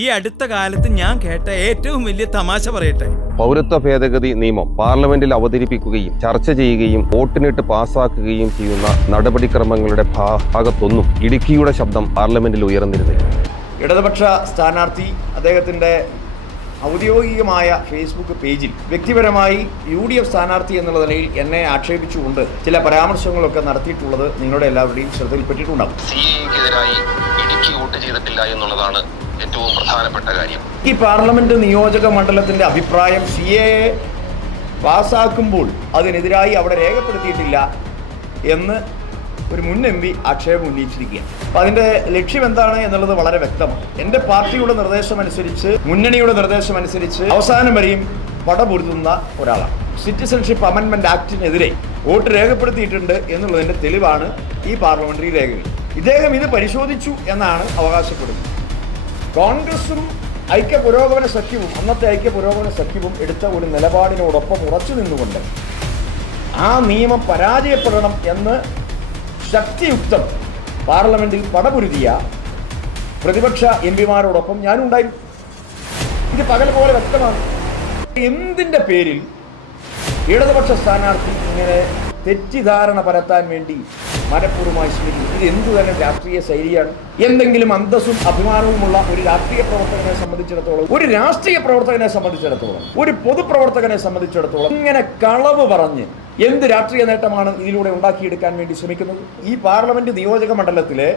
ഈ അടുത്ത കാലത്ത് ഞാൻ കേട്ട ഏറ്റവും വലിയ തമാശ പറയട്ടെ. പൗരത്വ ഭേദഗതി നിയമം പാർലമെന്റിൽ അവതരിപ്പിക്കുകയും ചർച്ച ചെയ്യുകയും വോട്ടിനിട്ട് പാസാക്കുകയും ചെയ്യുന്ന നടപടിക്രമങ്ങളുടെ ഭാഗത്തൊന്നും ഇടുക്കിയുടെ ശബ്ദം പാർലമെന്റിൽ ഉയർന്നിരുന്നില്ല. ഇടതുപക്ഷ സ്ഥാനാർത്ഥി അദ്ദേഹത്തിൻ്റെ ഔദ്യോഗികമായ ഫേസ്ബുക്ക് പേജിൽ വ്യക്തിപരമായി UDF സ്ഥാനാർത്ഥി എന്നുള്ള നിലയിൽ എന്നെ ആക്ഷേപിച്ചുകൊണ്ട് ചില പരാമർശങ്ങളൊക്കെ നടത്തിയിട്ടുള്ളത് നിങ്ങളുടെ എല്ലാവരുടെയും ശ്രദ്ധയിൽപ്പെട്ടിട്ടുണ്ടാകും. CAA-ക്കെതിരായി ഇടുക്കി വോട്ട് ചെയ്തിട്ടില്ല എന്നുള്ളതാണ് ഏറ്റവും പ്രധാനപ്പെട്ട കാര്യം. ഈ പാർലമെന്റ് നിയോജക മണ്ഡലത്തിന്റെ അഭിപ്രായം CAA പാസ്സാക്കുമ്പോൾ അതിനെതിരായി അവിടെ രേഖപ്പെടുത്തിയിട്ടില്ല എന്ന് ഒരു മുൻ MP ആക്ഷേപം ഉന്നയിച്ചിരിക്കുകയാണ്. അപ്പം അതിൻ്റെ ലക്ഷ്യം എന്താണ് എന്നുള്ളത് വളരെ വ്യക്തമാണ്. എൻ്റെ പാർട്ടിയുടെ നിർദ്ദേശമനുസരിച്ച്, മുന്നണിയുടെ നിർദ്ദേശമനുസരിച്ച് അവസാനം വരെയും പടപൊരുതുന്ന ഒരാളാണ്. സിറ്റിസൺഷിപ്പ് അമെൻമെൻറ്റ് ആക്ടിനെതിരെ വോട്ട് രേഖപ്പെടുത്തിയിട്ടുണ്ട് എന്നുള്ളതിൻ്റെ തെളിവാണ് ഈ പാർലമെന്ററി രേഖകൾ. ഇദ്ദേഹം ഇത് പരിശോധിച്ചു എന്നാണ് അവകാശപ്പെടുന്നത്. കോൺഗ്രസും ഐക്യ പുരോഗമന സഖ്യവും അന്നത്തെ ഐക്യ പുരോഗമന സഖ്യവും എടുത്ത ഒരു നിലപാടിനോടൊപ്പം ഉറച്ചു നിന്നുകൊണ്ട് ആ നിയമം പരാജയപ്പെടണം എന്ന് ശക്തിയുക്തം പാർലമെന്റിൽ പടപുരുതിയ പ്രതിപക്ഷ MP-മാരോടൊപ്പം ഞാനുണ്ടായിരുന്നു. ഇത് പകൽ പോലെ വ്യക്തമാണ്. എന്തിൻ്റെ പേരിൽ ഇടതുപക്ഷ സ്ഥാനാർത്ഥി ഇങ്ങനെ തെറ്റിദ്ധാരണ പരത്താൻ വേണ്ടി മനഃപൂർവ്വമായി ശ്രമിക്കുന്നു? ഇത് എന്തു തന്നെ രാഷ്ട്രീയ ശൈലിയാണ്? എന്തെങ്കിലും അന്തസ്സും അഭിമാനവുമുള്ള ഒരു രാഷ്ട്രീയ പ്രവർത്തകനെ സംബന്ധിച്ചിടത്തോളം, ഒരു രാഷ്ട്രീയ പ്രവർത്തകനെ സംബന്ധിച്ചിടത്തോളം, ഒരു പൊതുപ്രവർത്തകനെ സംബന്ധിച്ചിടത്തോളം ഇങ്ങനെ കളവ് പറഞ്ഞ് എന്ത് രാഷ്ട്രീയ നേട്ടമാണ് ഇതിലൂടെ ഉണ്ടാക്കിയെടുക്കാൻ വേണ്ടി ശ്രമിക്കുന്നത്? ഈ പാർലമെന്റ് നിയോജക മണ്ഡലത്തിലെ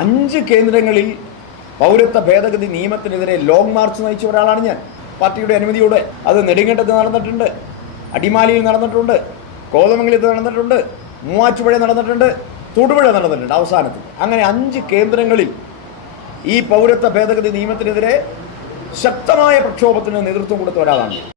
5 കേന്ദ്രങ്ങളിൽ പൗരത്വ ഭേദഗതി നിയമത്തിനെതിരെ ലോങ് മാർച്ച് നയിച്ച ഒരാളാണ് ഞാൻ. പാർട്ടിയുടെ അനുമതിയോടെ അത് നെടുങ്കണ്ടത്ത് നടന്നിട്ടുണ്ട്, അടിമാലിയിൽ നടന്നിട്ടുണ്ട്, കോതമംഗലത്ത് നടന്നിട്ടുണ്ട്, മൂവാറ്റുപുഴ നടന്നിട്ടുണ്ട്, തൊടുപുഴ നടന്നിട്ടുണ്ട് അവസാനത്തിൽ. അങ്ങനെ 5 കേന്ദ്രങ്ങളിൽ ഈ പൗരത്വ ഭേദഗതി നിയമത്തിനെതിരെ ശക്തമായ പ്രക്ഷോഭത്തിന് നേതൃത്വം കൊടുത്ത ഒരാളാണ്.